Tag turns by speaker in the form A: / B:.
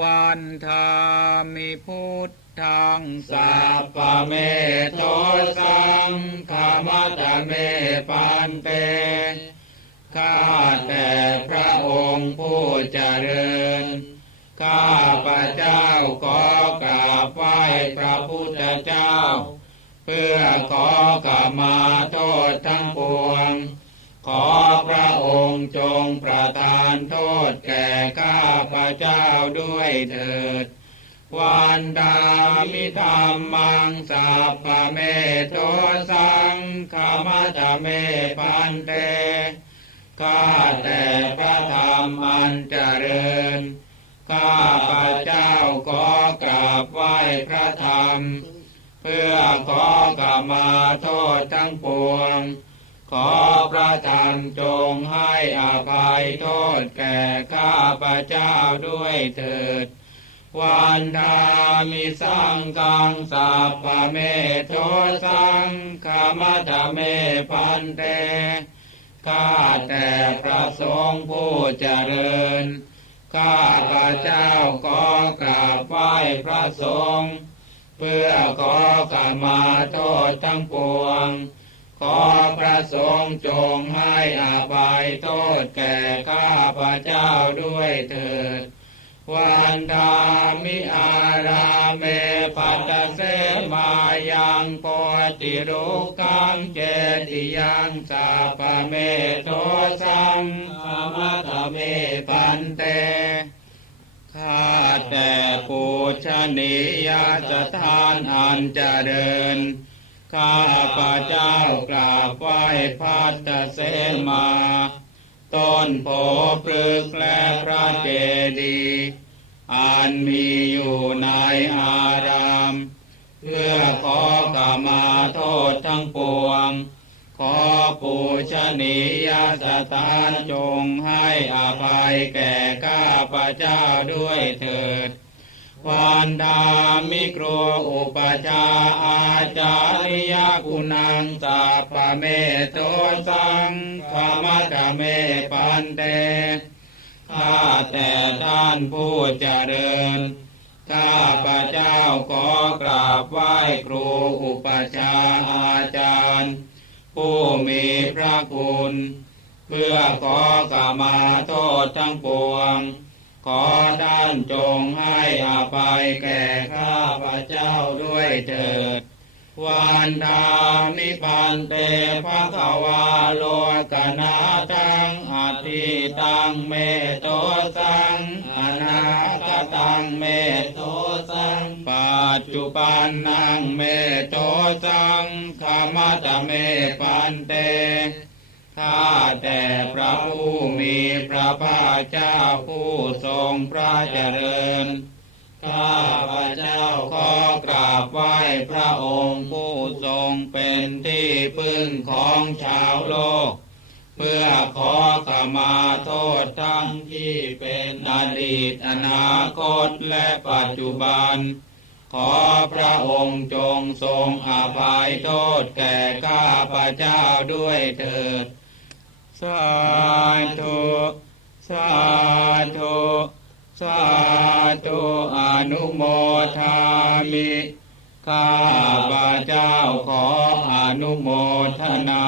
A: วันธามิพุทธัง
B: สัพพเมโทสังขมัตเมปันเตข้าแต่พระองค์ผู้เจริญ ข้าพระเจ้าขอกราบไหว้พระพุทธเจ้า เพื่อขอขมาโทานโทษแก่ข้าพระเจ้าด้วยเถิด วันดามิธรรมังสัพพเมโทสังขมัตเมปันเตข้าแต่พระธรรมอันเจริญ ข้าพระเจ้าขอกราบไหว้พระธรรม เพื่อขอกรรมาโทษทั้งปวง ขอพระธรรมจงให้อภัยโทษแก่ข้าพระเจ้าด้วยเถิด วันดามิสังกังสัพพะเมโทสังขมัตเมปันเตข้าแต่พระสงฆ์ผู้เจริญ ข้าพระเจ้าขอกราบไหว้พระสงฆ์เพื่อขอขมาโทษทั้งปวง ขอพระสงฆ์จงให้อาภัยโทษแก่ข้าพระเจ้าด้วยเถิด วันธามิอาราเมปัตเสมายังปติรุกังเจติยังสัพพะเมโทสังขมัตเมปันเตข้าแต่ปูชนียสถานอันเจริญ ข้าพระเจ้ากราบไหว้พัตเสมา ต้นโพปรึกและพระเจดีย์อันมีอยู่ในอาราม เพื่อขอขมาโทษทั้งปวง ขอปูชนียสถานจงให้อภัยแก่ข้าพระเจ้าด้วยเถิด วันดามิครัวอุปชฌาย์อาจาริยกุณังสัพเมโตสังขมัตเมปันเตข้าแต่ท่านผู้เจริญข้าพระเจ้าขอกราบไหว้ครูอุปชาย์อาจารย์ ผู้มีพระคุณ เพื่อขอขมาโทษทั้งปวง ขอท่านจงให้อภัยแก่ข้าพระเจ้าด้วยเถิด วันดามิปันเตภะคะวาโลกนาตังอธิตังเมโตสังอนาคตังเมโตสังปัจจุบันนังเมโตสังขมัตเมปันเตข้าแต่พระผู้ มีพระภาคเจ้าผู้ทรงพระเจริญ ข้าพระเจ้าขอกราบไหว้พระองค์ผู้ทรงเป็นที่พึ่งของชาวโลก เพื่อขอขมาโทษทั้งที่เป็นอดีตอนาคตและปัจจุบันขอพระองค์จงทรงอภัยโทษแก่ข้าพระเจ้าด้วยเถิด สาธุสาธุสาธุอนุโมทามิข้าพระเจ้าขออนุโมทนา